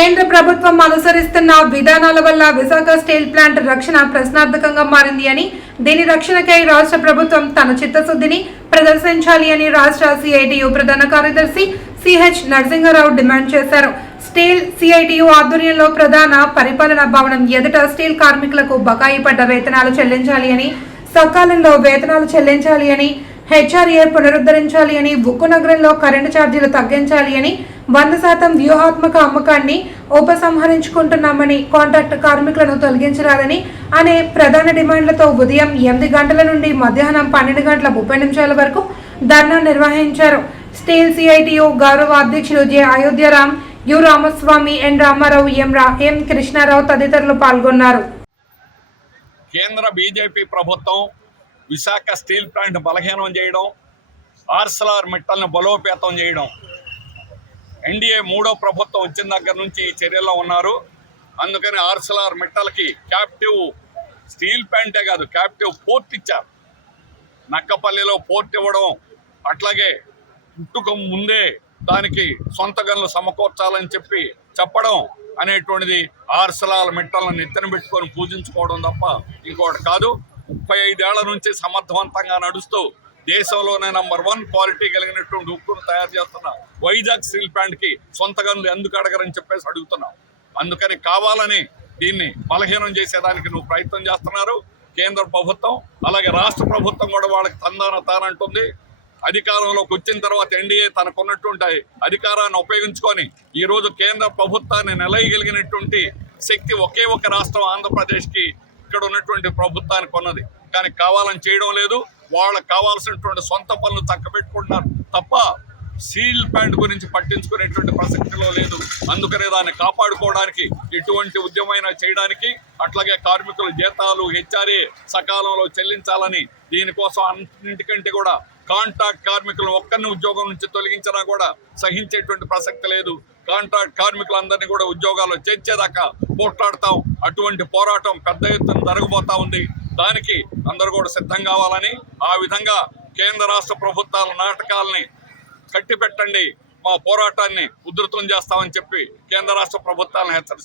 కేంద్ర ప్రభుత్వం అనుసరిస్తున్న విధానాల వల్ల విశాఖ స్టీల్ ప్లాంట్ రక్షణ ప్రశ్నార్థకంగా మారింది అని, దీని రక్షణకై రాష్ట్ర ప్రభుత్వం తన చిత్తశుద్ధిని ప్రదర్శించాలి అని రాష్ట్ర సిఐటియు ప్రధాన కార్యదర్శి సిహెచ్ నరసింహారావు డిమాండ్ చేశారు. స్టీల్ సిఐటియు ఆధ్వర్యంలో ప్రధాన పరిపాలనా భవనం ఎదుట స్టీల్ కార్మికులకు బకాయి పడ్డ వేతనాలు చెల్లించాలి అని, సకాలంలో వేతనాలు చెల్లించాలి అని, హెచ్ఆర్ఏ పునరుద్ధరించాలి అని, ఉక్కు నగరంలో కరెంటు ఛార్జీలు తగ్గించాలి అని, 100% వ్యూహాత్మక అమ్మకాన్ని ఉపసంహరించుకుంటున్నామని, కాంట్రాక్ట్ కార్మికులను తొలగించాలని అనే ప్రధాన డిమాండ్లతో ఉదయం 8 గంటల నుండి మధ్యాహ్నం 12 గంటల 30 నిమిషాల వరకు ధర్నా నిర్వహించారు. స్టీల్ సిఐటియు గౌరవ అధ్యక్షులు జె అయోధ్యరామ్, యు రామస్వామి, ఎన్ రామారావు, ఎం కృష్ణారావు తదితరులు పాల్గొన్నారు. కేంద్ర బీజేపీ ప్రభుత్వం విశాఖ స్టీల్ ప్లాంట్ బలహీనం చేయడం, ఆర్సెల్ఆర్ మిట్టల్ని బలోపేతం చేయడం, ఎన్డీఏ మూడో ప్రభుత్వం వచ్చిన దగ్గర నుంచి ఈ చర్యల్లో ఉన్నారు. అందుకని ఆర్సెల్ఆర్ మిట్టల్కి క్యాప్టివ్ స్టీల్ ప్లాంటే కాదు, క్యాప్టివ్ పోర్ట్ ఇచ్చారు. నక్కపల్లిలో పోర్ట్ ఇవ్వడం, అట్లాగే పుట్టుక ముందే దానికి సొంత గనులు సమకూర్చాలని చెప్పడం అనేటువంటిది ఆర్సెల్ఆర్ మిట్టలను నెత్తిన పెట్టుకొని పూజించుకోవడం తప్ప ఇంకోటి కాదు. 35 ఏళ్ల నుంచి సమర్థవంతంగా నడుస్తూ దేశంలోనే నంబర్ 1 క్వాలిటీ కలిగినటువంటి ఉక్కును తయారు చేస్తున్న వైజాగ్ స్టీల్ ప్లాంట్కి సొంత గనులు ఎందుకు అడగరని చెప్పేసి అడుగుతున్నాం. అందుకని కావాలని దీన్ని బలహీనం చేసేదానికి నువ్వు ప్రయత్నం చేస్తున్నారు కేంద్ర ప్రభుత్వం. అలాగే రాష్ట్ర ప్రభుత్వం కూడా వాళ్ళకి తానంటుంది. అధికారంలోకి వచ్చిన తర్వాత ఎన్డీఏ తనకున్నటువంటి అధికారాన్ని ఉపయోగించుకొని ఈరోజు కేంద్ర ప్రభుత్వాన్ని నిలయగలిగినటువంటి శక్తి ఒకే ఒక రాష్ట్రం ఆంధ్రప్రదేశ్కి ఇక్కడ ఉన్నటువంటి ప్రభుత్వానికి ఉన్నది. కానీ కావాలని చేయడం లేదు. వాళ్ళకి కావాల్సినటువంటి సొంత పనులు చక్కబెట్టుకుంటున్నారు తప్ప స్టీల్ ప్లాంట్ గురించి పట్టించుకునేటువంటి ప్రసక్తిలో లేదు. అందుకనే దాన్ని కాపాడుకోవడానికి ఎటువంటి ఉద్యమైనా చేయడానికి, అట్లాగే కార్మికుల జీతాలు హెచ్ఆర్ఏ సకాలంలో చెల్లించాలని, దీనికోసం అన్నింటికంటే కూడా కాంట్రాక్ట్ కార్మికులను ఒక్కరిని ఉద్యోగం నుంచి తొలగించినా కూడా సహించేటువంటి ప్రసక్తి లేదు. కాంట్రాక్ట్ కార్మికులందరినీ కూడా ఉద్యోగాల్లో చేర్చేదాకా పోట్లాడతాం. అటువంటి పోరాటం పెద్ద ఎత్తున జరగబోతా ఉంది. దానికి అందరూ కూడా సిద్ధం కావాలని, ఆ విధంగా కేంద్ర రాష్ట్ర ప్రభుత్వాల నాటకాలని కట్టిపెట్టండి, మా పోరాటాన్ని ఉధృతం చేస్తామని చెప్పి కేంద్ర రాష్ట్ర ప్రభుత్వాలను హెచ్చరిస్తారు.